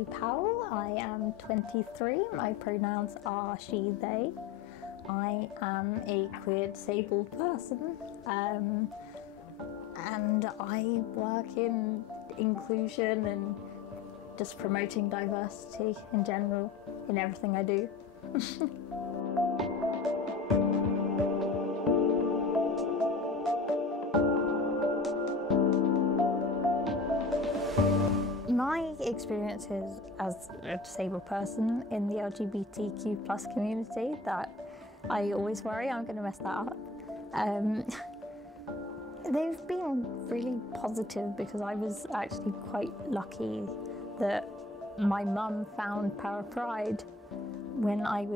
Kirsty Powell. I am 23. My pronouns are she, they. I am a queer disabled person, and I work in inclusion and just promoting diversity in general in everything I do. My experiences as a disabled person in the LGBTQ plus community, that I always worry I'm going to mess that up. They've been really positive because I was actually quite lucky that my mum found Parapride when I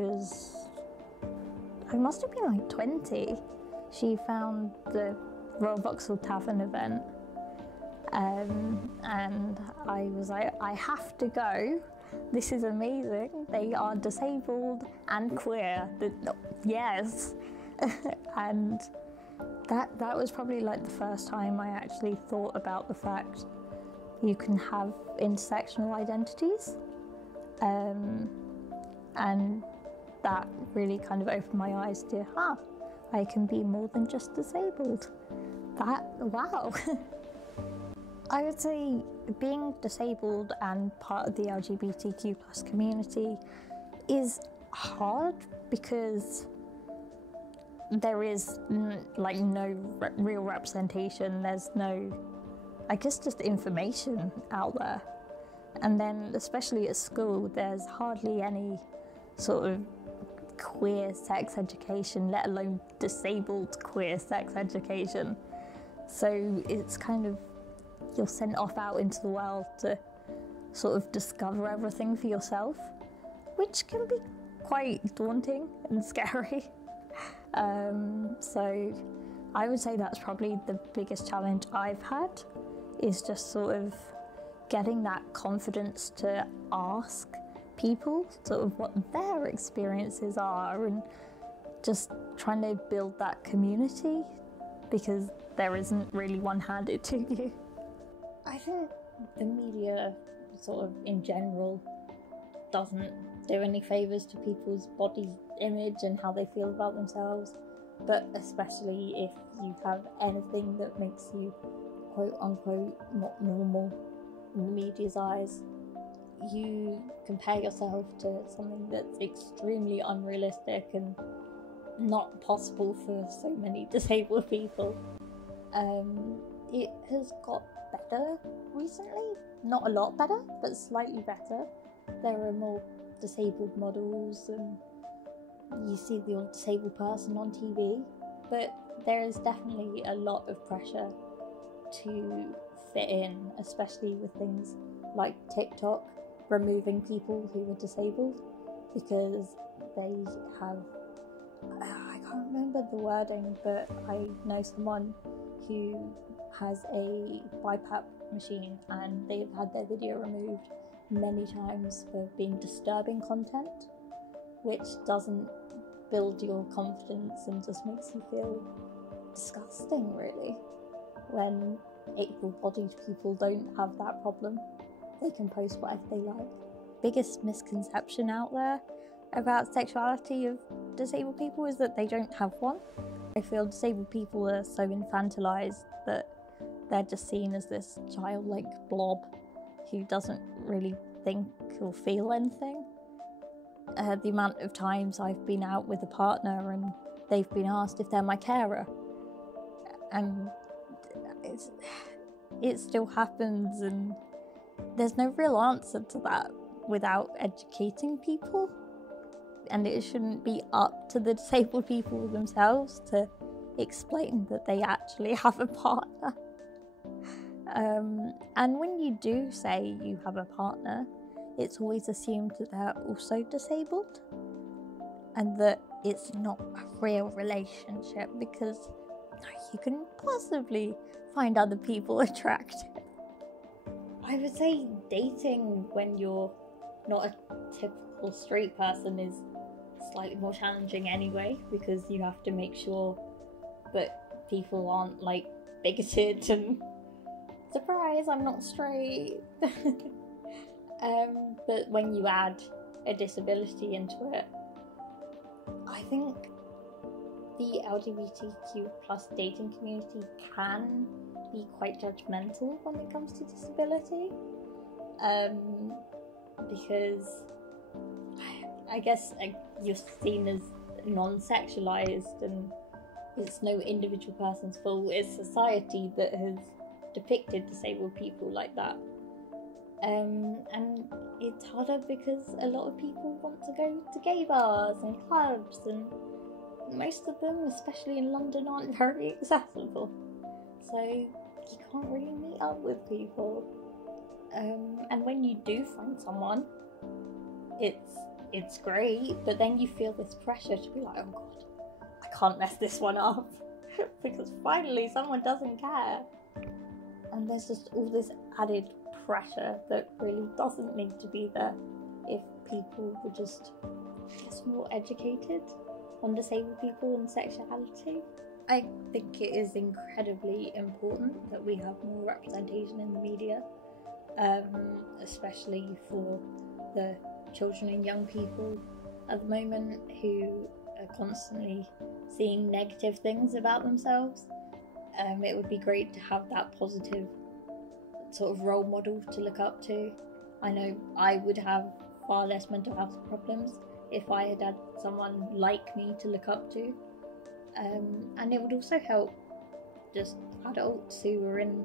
must have been like 20. She found the Royal Vauxhall Tavern event. And I was like, I have to go. This is amazing. They are disabled and queer. Yes. And that was probably like the first time I actually thought about the fact you can have intersectional identities. And that really kind of opened my eyes to, I can be more than just disabled. Wow. I would say being disabled and part of the LGBTQ plus community is hard because there is like no real representation. There's no, I guess, just information out there. And then especially at school, there's hardly any sort of queer sex education, let alone disabled queer sex education. So it's kind of, you're sent off out into the world to sort of discover everything for yourself, which can be quite daunting and scary. So I would say that's probably the biggest challenge I've had, is just sort of getting that confidence to ask people sort of what their experiences are and just trying to build that community, because there isn't really one handed to you. I think the media, sort of in general, doesn't do any favours to people's body image and how they feel about themselves, but especially if you have anything that makes you quote unquote not normal in the media's eyes, you compare yourself to something that's extremely unrealistic and not possible for so many disabled people. It has got better recently, not a lot better, but slightly better. There are more disabled models and you see the odd disabled person on TV, but there is definitely a lot of pressure to fit in, especially with things like TikTok removing people who are disabled because they have, I can't remember the wording, but I know someone who has a BiPAP machine and they've had their video removed many times for being disturbing content, which doesn't build your confidence and just makes you feel disgusting, really. When able-bodied people don't have that problem, they can post whatever they like. Biggest misconception out there about sexuality of disabled people is that they don't have one. I feel disabled people are so infantilized that they're just seen as this childlike blob who doesn't really think or feel anything. The amount of times I've been out with a partner and they've been asked if they're my carer, and it still happens, and there's no real answer to that without educating people, and it shouldn't be up to the disabled people themselves to explain that they actually have a partner. And when you do say you have a partner, it's always assumed that they're also disabled and that it's not a real relationship because you couldn't possibly find other people attractive. I would say dating when you're not a typical straight person is slightly more challenging anyway, because you have to make sure that people aren't like bigoted and surprise, I'm not straight. But when you add a disability into it, I think the LGBTQ plus dating community can be quite judgmental when it comes to disability, because I guess you're seen as non-sexualized, and it's no individual person's fault. It's society that has depicted disabled people like that. And it's harder because a lot of people want to go to gay bars and clubs, and most of them, especially in London, aren't very accessible. So you can't really meet up with people. And when you do find someone, it's great, but then you feel this pressure to be like, oh god, I can't mess this one up because finally someone doesn't care. And there's just all this added pressure that really doesn't need to be there if people were just, I guess, more educated on disabled people and sexuality. I think it is incredibly important that we have more representation in the media, especially for the children and young people at the moment who are constantly seeing negative things about themselves. It would be great to have that positive sort of role model to look up to. I know I would have far less mental health problems if I had had someone like me to look up to. And it would also help just adults who were in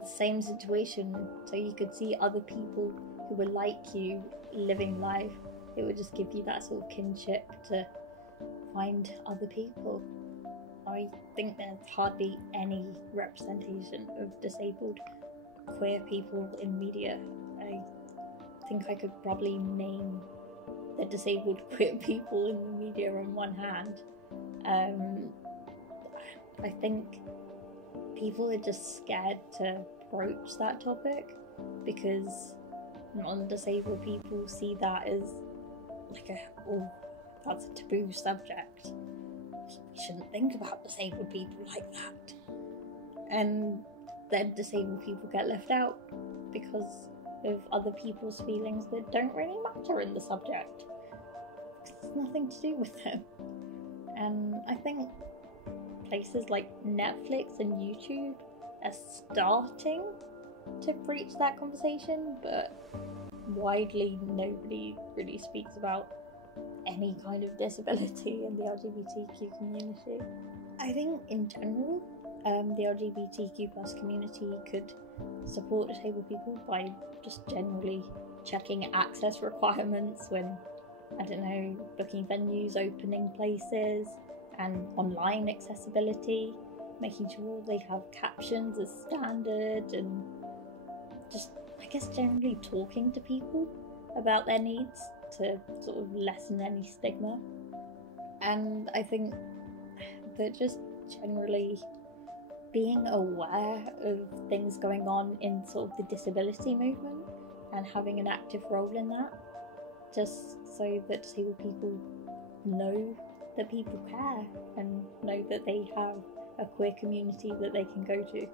the same situation, so you could see other people who were like you living life. It would just give you that sort of kinship to find other people. I think there's hardly any representation of disabled queer people in media. I think I could probably name the disabled queer people in the media on one hand. I think people are just scared to approach that topic because non-disabled people see that as like that's a taboo subject. We shouldn't think about disabled people like that. And then disabled people get left out because of other people's feelings that don't really matter in the subject. It's nothing to do with them. And I think places like Netflix and YouTube are starting to breach that conversation, but widely nobody really speaks about any kind of disability in the LGBTQ community. I think in general, the LGBTQ plus community could support disabled people by just generally checking access requirements when, I don't know, booking venues, opening places, and online accessibility, making sure they have captions as standard, and just, I guess, generally talking to people about their needs to sort of lessen any stigma. And I think that just generally being aware of things going on in sort of the disability movement and having an active role in that, just so that disabled people know that people care and know that they have a queer community that they can go to.